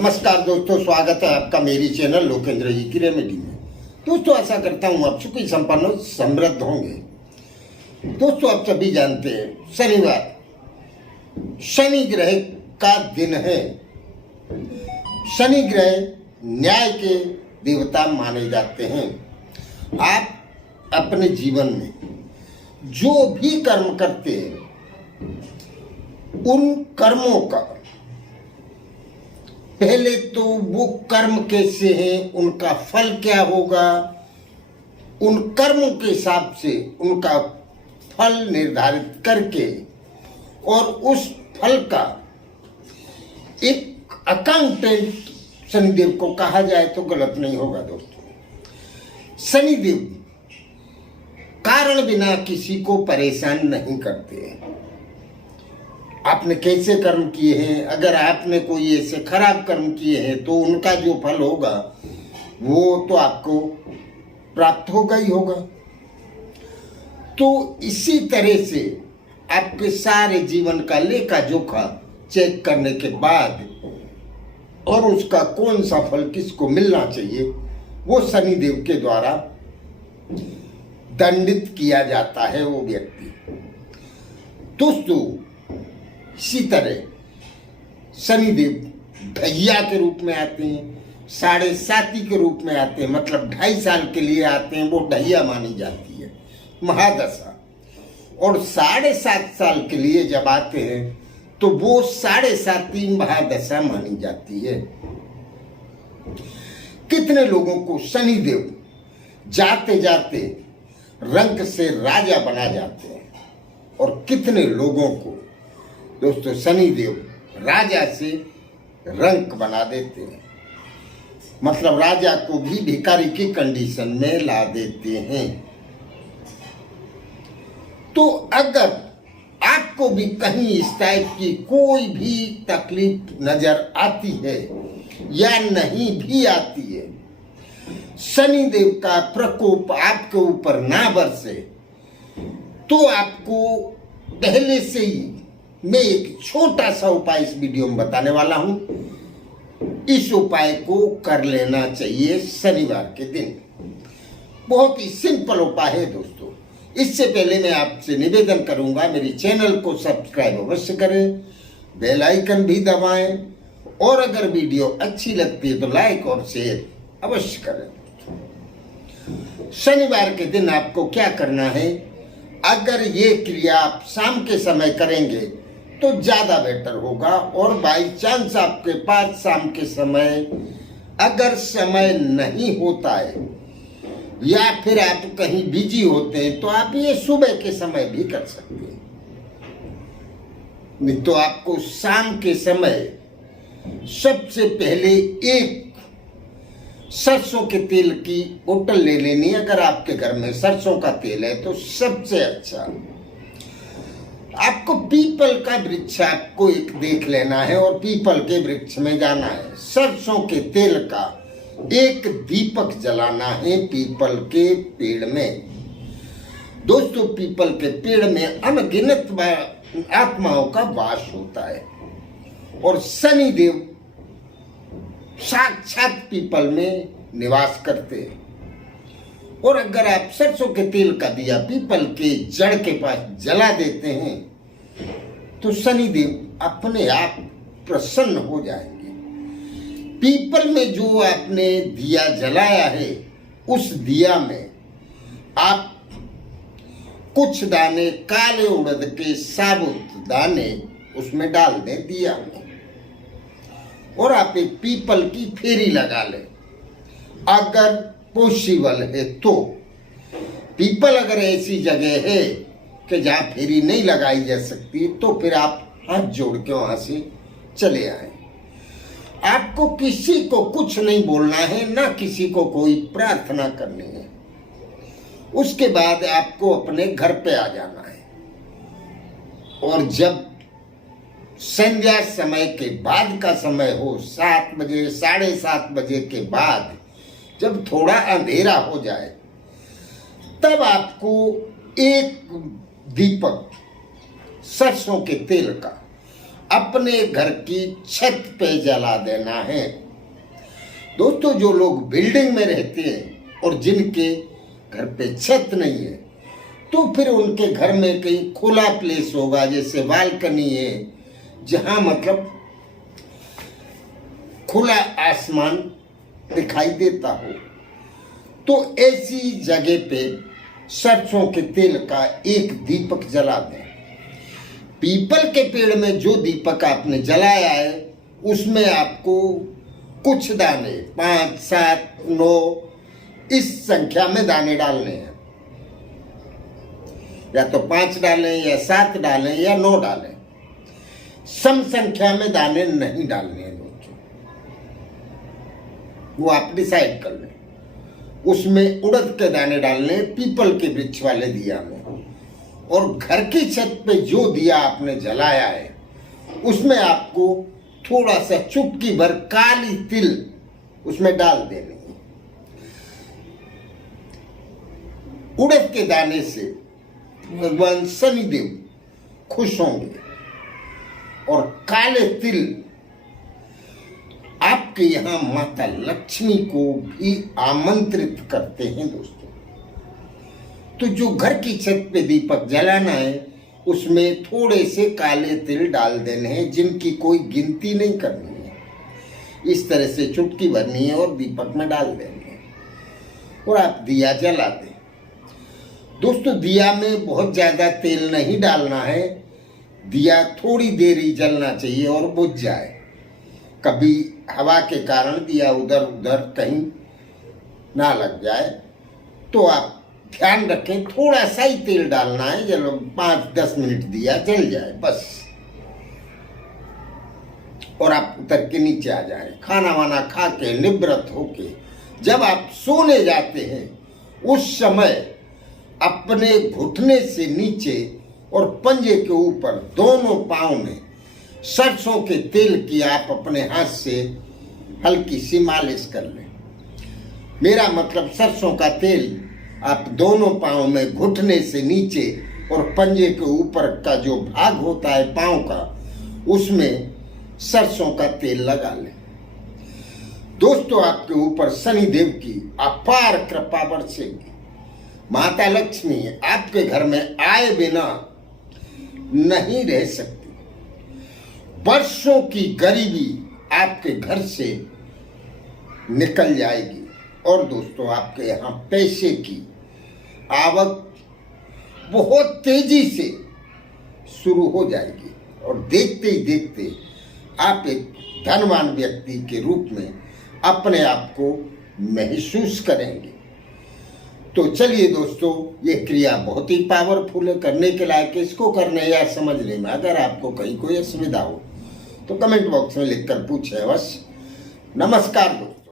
नमस्कार दोस्तों, स्वागत है आपका मेरी चैनल लोकेंद्र जी की रेमेडी में। दोस्तों, आशा करता हूँ आप सुखी संपन्न समृद्ध होंगे। दोस्तों, आप सभी जानते हैं शनिवार शनि ग्रह का दिन है। शनि ग्रह न्याय के देवता माने जाते हैं। आप अपने जीवन में जो भी कर्म करते हैं उन कर्मों का पहले तो वो कर्म कैसे हैं, उनका फल क्या होगा, उन कर्मों के हिसाब से उनका फल निर्धारित करके और उस फल का एक अकाउंटेंट शनिदेव को कहा जाए तो गलत नहीं होगा। दोस्तों, शनिदेव कारण बिना किसी को परेशान नहीं करते हैं। आपने कैसे कर्म किए हैं, अगर आपने कोई ऐसे खराब कर्म किए हैं तो उनका जो फल होगा वो तो आपको प्राप्त होगा ही होगा। तो इसी तरह से आपके सारे जीवन का लेखा जोखा चेक करने के बाद और उसका कौन सा फल किसको मिलना चाहिए वो शनिदेव के द्वारा दंडित किया जाता है वो व्यक्ति। दोस्तों, इसी तरह शनिदेव ढैया के रूप में आते हैं, 7.5 के रूप में आते हैं, मतलब 2.5 साल के लिए आते हैं, वो ढैया मानी जाती है महादशा। और 7.5 साल के लिए जब आते हैं तो वो 7.5 महादशा मानी जाती है। कितने लोगों को शनिदेव जाते जाते रंक से राजा बना जाते हैं और कितने लोगों को दोस्तों शनिदेव राजा से रंक बना देते हैं, मतलब राजा को भी भिखारी की कंडीशन में ला देते हैं। तो अगर आपको भी कहीं इस टाइप की कोई भी तकलीफ नजर आती है या नहीं भी आती है, शनिदेव का प्रकोप आपके ऊपर ना बरसे, तो आपको पहले से ही मैं एक छोटा सा उपाय इस वीडियो में बताने वाला हूं। इस उपाय को कर लेना चाहिए शनिवार के दिन। बहुत ही सिंपल उपाय है दोस्तों। इससे पहले मैं आपसे निवेदन करूंगा, मेरी चैनल को सब्सक्राइब अवश्य करें, बेल आइकन भी दबाएं और अगर वीडियो अच्छी लगती है तो लाइक और शेयर अवश्य करें। शनिवार के दिन आपको क्या करना है, अगर ये क्रिया आप शाम के समय करेंगे तो ज्यादा बेटर होगा। और बाई चांस आपके पास शाम के समय अगर समय नहीं होता है या फिर आप कहीं बिजी होते हैं तो आप ये सुबह के समय भी कर सकते हैं। नहीं तो आपको शाम के समय सबसे पहले एक सरसों के तेल की बोतल ले लेनी। अगर आपके घर में सरसों का तेल है तो सबसे अच्छा। आपको पीपल का वृक्ष आपको एक देख लेना है और पीपल के वृक्ष में जाना है। सरसों के तेल का एक दीपक जलाना है पीपल के पेड़ में। दोस्तों, पीपल के पेड़ में अनगिनत आत्माओं का वास होता है और शनिदेव साक्षात पीपल में निवास करते हैं। और अगर आप सरसों के तेल का दिया पीपल के जड़ के पास जला देते हैं तो शनिदेव अपने आप प्रसन्न हो जाएंगे। पीपल में जो आपने दिया जलाया है उस दिया में आप कुछ दाने काले उड़द के साबुत दाने उसमें डाल दें दिया में, और आप एक पीपल की फेरी लगा लें। अगर पॉसिबल है तो पीपल अगर ऐसी जगह है कि जहां फेरी नहीं लगाई जा सकती तो फिर आप हाथ जोड़ के वहां से चले आए। आपको किसी को कुछ नहीं बोलना है, ना किसी को कोई प्रार्थना करनी है। उसके बाद आपको अपने घर पे आ जाना है और जब संध्या समय के बाद का समय हो, 7 बजे 7:30 बजे के बाद, जब थोड़ा अंधेरा हो जाए, तब आपको एक दीपक सरसों के तेल का अपने घर की छत पे जला देना है। दोस्तों, जो लोग बिल्डिंग में रहते हैं और जिनके घर पे छत नहीं है, तो फिर उनके घर में कहीं खुला प्लेस होगा, जैसे बालकनी है, जहां मतलब खुला आसमान दिखाई देता हो, तो ऐसी जगह पे सरसों के तेल का एक दीपक जला दें। पीपल के पेड़ में जो दीपक आपने जलाया है, उसमें आपको कुछ दाने 5, 7, 9 इस संख्या में दाने डालने हैं। या तो 5 डालें या 7 डालें या 9 डालें, सम संख्या में दाने नहीं डालने हैं दोस्तों, वो आप डिसाइड कर लें। उसमें उड़द के दाने डालने पीपल के वृक्ष वाले दिया में, और घर की छत पे जो दिया आपने जलाया है उसमें आपको थोड़ा सा चुटकी भर काली तिल उसमें डाल देनी है। उड़द के दाने से भगवान शनिदेव खुश होंगे, और काले तिल आपके यहां माता लक्ष्मी को भी आमंत्रित करते हैं दोस्तों। तो जो घर की छत पे दीपक जलाना है, उसमें थोड़े से काले तिल डाल देने हैं, जिनकी कोई गिनती नहीं करनी है। इस तरह से चुटकी भरनी है और दीपक में डाल देनी है, और आप दिया जला दें। दोस्तों, दिया में बहुत ज्यादा तेल नहीं डालना है, दिया थोड़ी देर ही जलना चाहिए और बुझ जाए। कभी हवा के कारण दिया उधर उधर कहीं ना लग जाए, तो आप ध्यान रखें, थोड़ा सा ही तेल डालना है, चलो 5-10 मिनट दिया जल जाए बस, और आप उतर के नीचे आ जाएं। खाना वाना खा के निवृत्त होके जब आप सोने जाते हैं, उस समय अपने घुटने से नीचे और पंजे के ऊपर दोनों पांव में सरसों के तेल की आप अपने हाथ से हल्की सी मालिश कर लें। मेरा मतलब सरसों का तेल आप दोनों पांव में घुटने से नीचे और पंजे के ऊपर का जो भाग होता है पांव का, उसमें सरसों का तेल लगा लें। दोस्तों, आपके ऊपर शनिदेव की अपार कृपा बरसेगी। माता लक्ष्मी आपके घर में आए बिना नहीं रह सकती। वर्षों की गरीबी आपके घर से निकल जाएगी, और दोस्तों, आपके यहाँ पैसे की आवक बहुत तेजी से शुरू हो जाएगी, और देखते ही देखते आप एक धनवान व्यक्ति के रूप में अपने आप को महसूस करेंगे। तो चलिए दोस्तों, ये क्रिया बहुत ही पावरफुल है, करने के लायक। इसको करने या समझने में अगर आपको कहीं कोई असुविधा हो तो कमेंट बॉक्स में लिखकर पूछें अवश्य। नमस्कार दोस्तों।